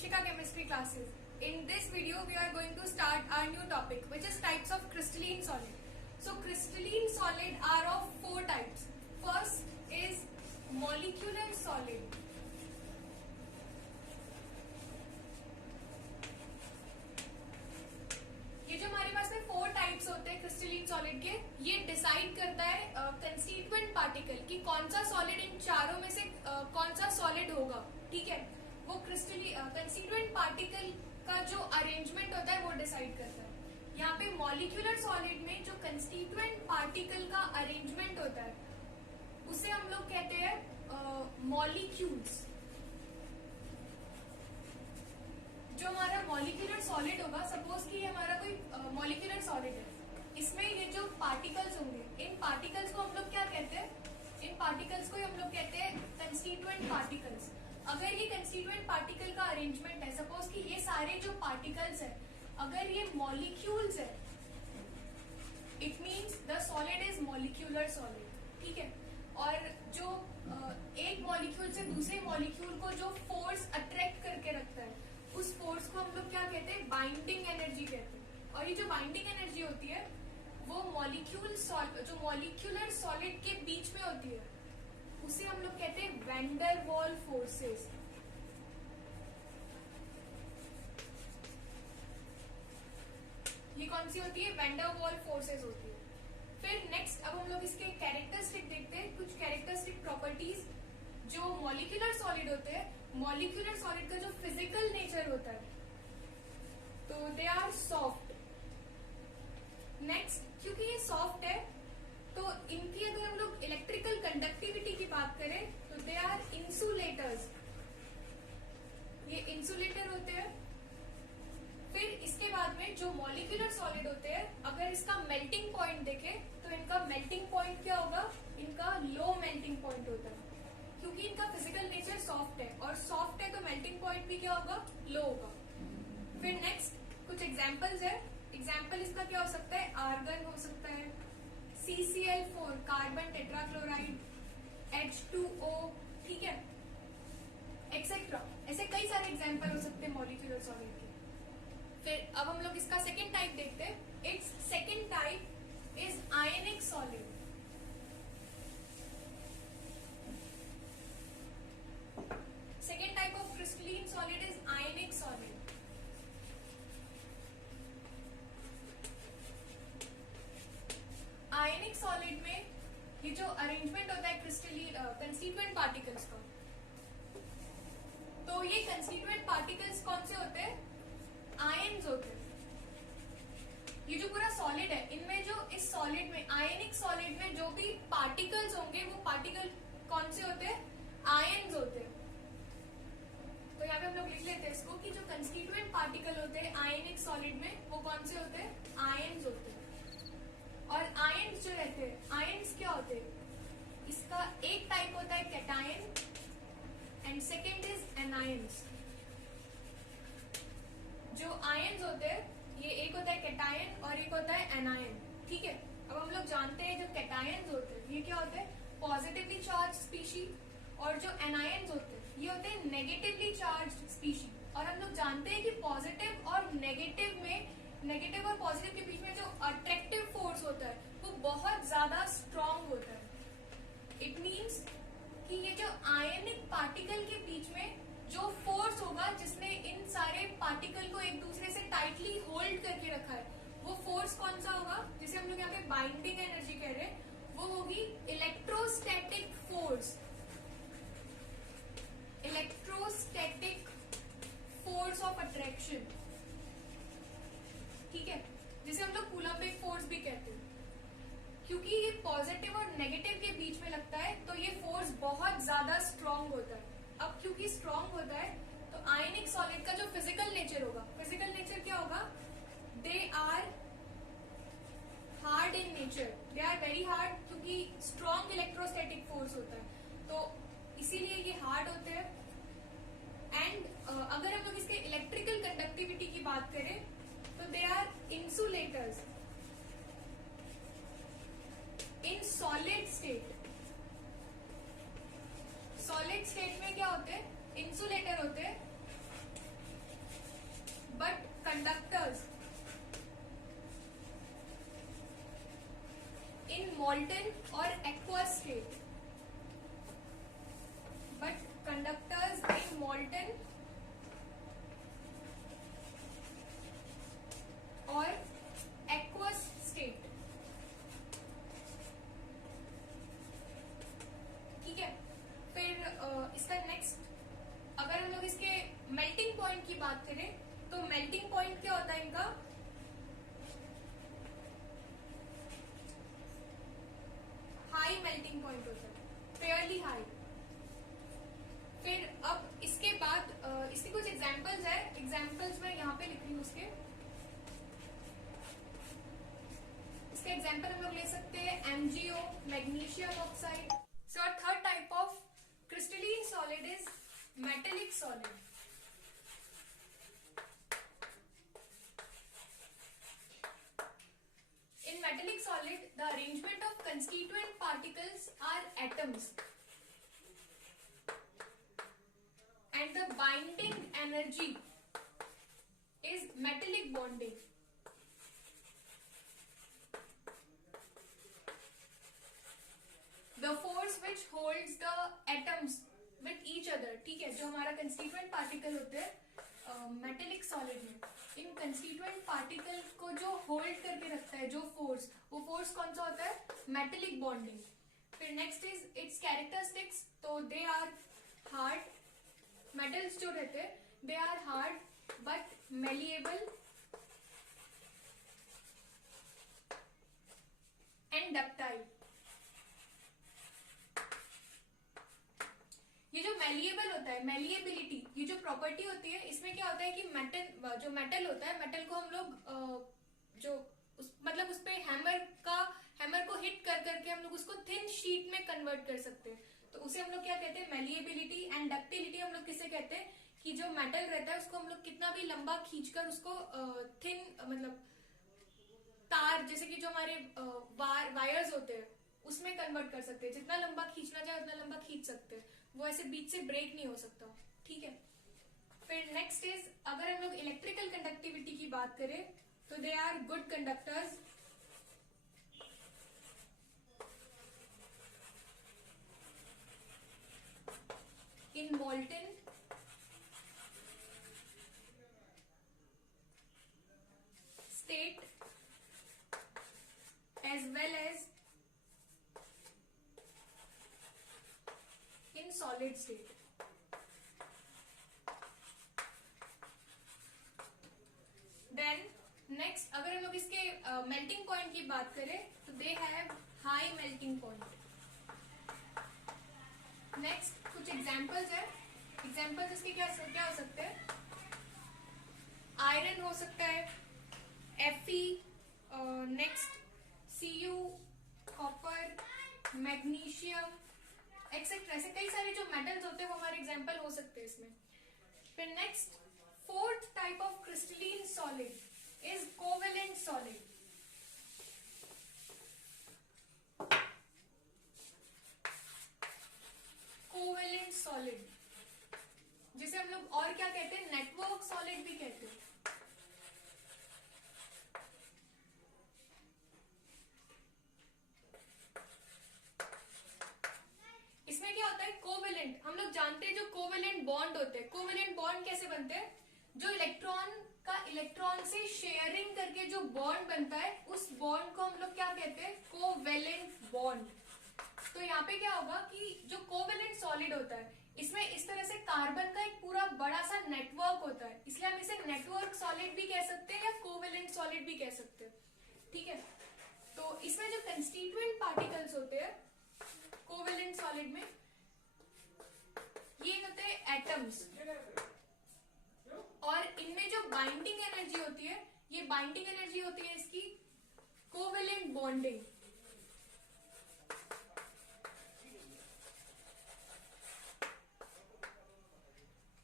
Shikshika Chemistry classes. In this video, we are going to start our new topic, which is types of crystalline solid. So, crystalline solid are of four types. First is molecular solid. ये जो हमारे पास में four types होते हैं crystalline solid के, ये decide करता है कंस्टिट्यूएंट पार्टिकल कि कौन सा सॉलिड इन चारों में से कौन सा सॉलिड होगा. ठीक है, वो कंस्टिट्यूएंट पार्टिकल का जो अरेंजमेंट होता है वो डिसाइड करता है. यहाँ पे मॉलिक्यूलर सॉलिड में जो कंस्टिट्यूएंट पार्टिकल का अरेंजमेंट होता है उसे हम लोग कहते हैं मॉलिक्यूल्स. जो हमारा मॉलिक्यूलर सॉलिड होगा, सपोज कि हमारा कोई मॉलिक्यूलर सॉलिड है, इसमें ये जो पार्टिकल्स होंगे, इन पार्टिकल्स को हम लोग क्या कहते हैं? इन पार्टिकल्स को हम लोग कहते हैं कंस्टिट्यूएंट पार्टिकल्स. अगर ये कंस्टिट्यूएंट पार्टिकल का अरेंजमेंट है, सपोज कि ये सारे जो पार्टिकल्स है अगर ये मॉलिक्यूल्स है, it means the solid is molecular solid. ठीक है, और जो एक मॉलिक्यूल से दूसरे मॉलिक्यूल को जो फोर्स अट्रैक्ट करके रखता है, उस फोर्स को हम लोग क्या कहते हैं? बाइंडिंग एनर्जी कहते हैं. और ये जो बाइंडिंग एनर्जी होती है वो जो मॉलिक्यूलर सॉलिड के बीच में होती है उसे हम लोग कहते हैं वैन डर वाल फोर्सेस. ये कौन सी होती है? वैन डर वाल फोर्सेस होती है. फिर नेक्स्ट अब हम लोग इसके कैरेक्टरिस्टिक देखते हैं, कुछ कैरेक्टरिस्टिक प्रॉपर्टीज. जो मॉलिक्यूलर सॉलिड होते हैं, मॉलिक्यूलर सॉलिड का जो फिजिकल नेचर होता है तो दे आर सॉफ्ट. नेक्स्ट, क्योंकि ये सॉफ्ट है तो इनकी अगर हम लोग इलेक्ट्रिकल कंडक्टिविटी की बात करें तो दे आर इंसुलेटर्स. ये इंसुलेटर होते हैं. फिर इसके बाद में जो मॉलिक्यूलर सॉलिड होते हैं, अगर इसका मेल्टिंग पॉइंट देखें तो इनका मेल्टिंग पॉइंट क्या होगा? इनका लो मेल्टिंग पॉइंट होता है, क्योंकि इनका फिजिकल नेचर सॉफ्ट है, और सॉफ्ट है तो मेल्टिंग पॉइंट भी क्या होगा? लो होगा. फिर नेक्स्ट कुछ एग्जांपल्स है. एग्जांपल इसका क्या हो सकता है? आर्गन हो सकता है, CCl4 कार्बन टेट्राक्लोराइड, H2O, ठीक है, एक्सेट्रा. ऐसे कई सारे एग्जांपल हो सकते हैं मॉलिक्यूलर सॉलिड के. फिर अब हम लोग इसका सेकेंड टाइप देखते हैं. It's second type is ionic solid. Second type of crystalline solid is ionic solid. Ionic solid में ये जो अरेंजमेंट होता है कंस्टिट्यूएंट पार्टिकल्स का, तो ये कंस्टिट्यूएंट पार्टिकल्स कौन से होते हैं? आयन्स होते हैं. ये जो पूरा सॉलिड है, इनमें जो इस सॉलिड में, आयनिक सॉलिड में जो भी पार्टिकल्स होंगे वो पार्टिकल कौन से होते हैं? आयन्स होते हैं. तो यहाँ पे हम लोग लिख लेते हैं इसको कि जो कंस्टिट्यूएंट पार्टिकल होते हैं आयनिक सॉलिड में वो कौन से होते हैं? आयन्स होते हैं. और आयन्स जो रहते हैं, आयन्स क्या होते हैं? इसका एक टाइप होता है cation and second is anions. जो आयन्स होते हैं, ये एक होता है कैटायन और एक होता है एनायन. ठीक है, अब हम लोग जानते हैं जो कैटायन्स होते हैं ये क्या होते हैं? Positively charge species. और जो एनायन्स होते हैं ये होते हैं नेगेटिवली चार्ज स्पीशी. और हम लोग जानते हैं कि पॉजिटिव और नेगेटिव में, नेगेटिव और पॉजिटिव के बीच में जो अट्रैक्टिव फोर्स होता है वो बहुत ज्यादा स्ट्रांग होता है. इट मीन्स कि ये जो आयनिक पार्टिकल के बीच में जो फोर्स होगा जिसने इन सारे पार्टिकल को एक दूसरे से टाइटली होल्ड करके रखा है, वो फोर्स कौन सा होगा? जिसे हम लोग यहाँ पे बाइंडिंग एनर्जी कह रहे हैं, वो होगी electrostatic force. Electrostatic force of attraction. ठीक है, जिसे हम लोग कूलम्बिक फोर्स भी कहते हैं. क्योंकि ये पॉजिटिव और नेगेटिव के बीच में लगता है तो ये फोर्स बहुत ज्यादा स्ट्रांग होता है. अब क्योंकि स्ट्रांग होता है तो आयनिक सॉलिड का जो फिजिकल नेचर होगा, फिजिकल नेचर क्या होगा? They are hard in nature. They are very hard, क्योंकि स्ट्रांग इलेक्ट्रोस्टैटिक फोर्स होता है तो इसीलिए ये हार्ड होते हैं. एंड अगर हम लोग इसके इलेक्ट्रिकल कंडक्टिविटी की बात करें तो they are insulators in solid state. Solid state में क्या होते हैं? इंसुलेटर होते हैं. molten or aqueous state. But conductors in molten or aqueous state. ठीक है, फिर इसका नेक्स्ट अगर हम लोग इसके मेल्टिंग पॉइंट की बात करें तो मेल्टिंग पॉइंट क्या होता है इनका, हाई मेल्टिंग पॉइंट होता है, फेयरली हाई। फिर अब इसके बाद इसके कुछ एग्जांपल्स है, एग्जांपल्स मैं यहाँ पे लिख रही हूँ इसका एग्जांपल हम लोग ले सकते हैं MgO, magnesium oxide. So third type of crystalline solid is metallic solid. In metallic solid, the arrangement of constituent particles are atoms, and the binding energy is metallic bonding. The force which holds the atoms with each other, ठीक है, जो हमारा constituent particle होते हैं metallic solid में, इन constituent particle को जो hold करके रखता है, जो फोर्स, वो फोर्स कौन सा होता है, मेटेलिक बॉन्डिंग। फिर नेक्स्ट इज इट्स कैरेक्टरिस्टिक्स, तो दे आर हार्ड, मेटल्स जो रहते हैं they are hard but malleable and ductile. ये जो मेलिएबल होता है, मेलिएबिलिटी, ये जो प्रॉपर्टी होती है, इसमें क्या होता है कि मेटल, जो मेटल होता है, मेटल को हम लोग जो मतलब उस पे हैमर को हिट कर करके हम लोग उसको थिन शीट में कन्वर्ट कर सकते हैं, तो उसे हम लोग क्या कहते हैं, मेलिएबिलिटी। एंड डक्टिलिटी हम लोग किसे कहते हैं कि जो मेटल रहता है उसको हम लोग कितना भी लंबा खींचकर उसको थिन मतलब तार, जैसे कि जो हमारे वायर्स होते हैं उसमें कन्वर्ट कर सकते हैं, जितना लंबा खींचना चाहे उतना लंबा खींच सकते हैं, वो ऐसे बीच से ब्रेक नहीं हो सकता, ठीक है। फिर नेक्स्ट इज अगर हम लोग इलेक्ट्रिकल कंडक्टिविटी की बात करें तो they are good conductors, in molten state as well as in solid state. Then next अगर हम लोग इसके मेल्टिंग पॉइंट की बात करें तो they have high melting point. Next कुछ एग्जांपल्स है, एग्जांपल्स इसके क्या हो सकते हैं, आयरन हो सकता है, Fe, next Cu, copper, magnesium etcetera, ऐसे कई सारे जो मेटल्स होते हैं वो हमारे एग्जांपल हो सकते हैं इसमें। फिर next fourth type of crystalline solid is covalent solid. Covalent solid जिसे हम लोग और क्या कहते हैं, नेटवर्क सॉलिड भी कहते हैं। इसमें क्या होता है, कोवेलेंट, हम लोग जानते हैं जो कोवेलेंट बॉन्ड होते हैं, कोवेलेंट बॉन्ड कैसे बनते हैं, जो इलेक्ट्रॉन का इलेक्ट्रॉन से शेयरिंग करके जो बॉन्ड बनता है उस बॉन्ड को हम लोग क्या कहते हैं, कोवेलेंट बॉन्ड। तो यहाँ पे क्या होगा कि जो कोवेलेंट सॉलिड होता है इसमें इस तरह से कार्बन का एक पूरा बड़ा सा नेटवर्क होता है, इसलिए हम इसे नेटवर्क सॉलिड भी कह सकते हैं या कोवेलेंट सॉलिड भी कह सकते हैं, ठीक है। तो इसमें जो कंस्टिट्यूएंट पार्टिकल्स होते हैं कोवेलेंट सॉलिड में, ये होते हैं एटम्स, और इनमें जो बाइंडिंग एनर्जी होती है, ये बाइंडिंग एनर्जी होती है इसकी कोवेलेंट बॉन्डिंग।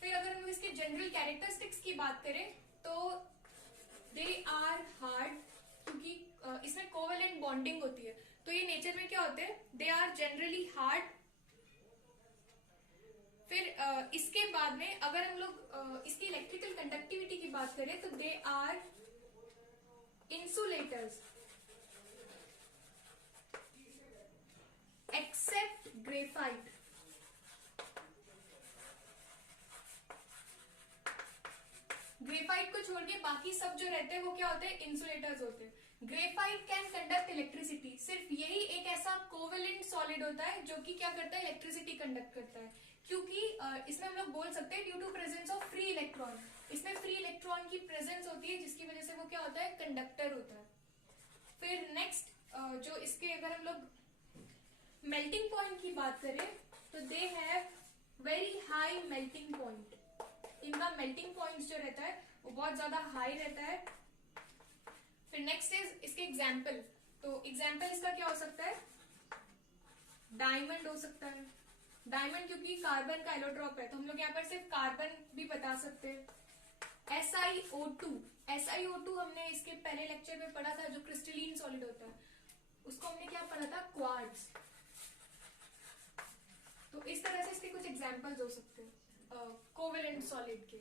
फिर अगर हम इसके जनरल कैरेक्टरिस्टिक्स की बात करें तो दे आर हार्ड, क्योंकि इसमें कोवेलेंट बॉन्डिंग होती है, तो ये नेचर में क्या होते हैं, दे आर जनरली हार्ड। फिर इसके बाद में अगर हम लोग इसकी इलेक्ट्रिकल कंडक्टिविटी की बात करें तो they are insulators. Graphite, graphite को छोड़ के बाकी सब जो रहते हैं वो क्या होते हैं, इंसुलेटर्स होते हैं। ग्रेफाइट कैन कंडक्ट इलेक्ट्रिसिटी, सिर्फ यही एक ऐसा कोवेलेंट सॉलिड होता है जो कि क्या करता है, इलेक्ट्रिसिटी कंडक्ट करता है, क्योंकि इसमें हम लोग बोल सकते हैं due to presence of free electron, इसमें फ्री इलेक्ट्रॉन की प्रेजेंस होती है जिसकी वजह से वो क्या होता है, कंडक्टर होता है। फिर नेक्स्ट जो इसके अगर हम लोग मेल्टिंग पॉइंट की बात करें तो they have very high melting point, इनका मेल्टिंग पॉइंट जो रहता है वो बहुत ज्यादा हाई रहता है। फिर नेक्स्ट इज इसके एग्जाम्पल, तो एग्जाम्पल इसका क्या हो सकता है, डायमंड हो सकता है, डायमंड क्योंकि कार्बन का एलोट्रॉप है तो हम लोग यहाँ पर सिर्फ कार्बन भी बता सकते हैं। SiO2, SiO2 हमने इसके पहले लेक्चर में पढ़ा था, जो क्रिस्टलीन सॉलिड होता है उसको हमने क्या पढ़ा था, क्वार्ट्ज। तो इस तरह से इसके कुछ एग्जाम्पल्स हो सकते हैं कोवेलेंट सॉलिड के।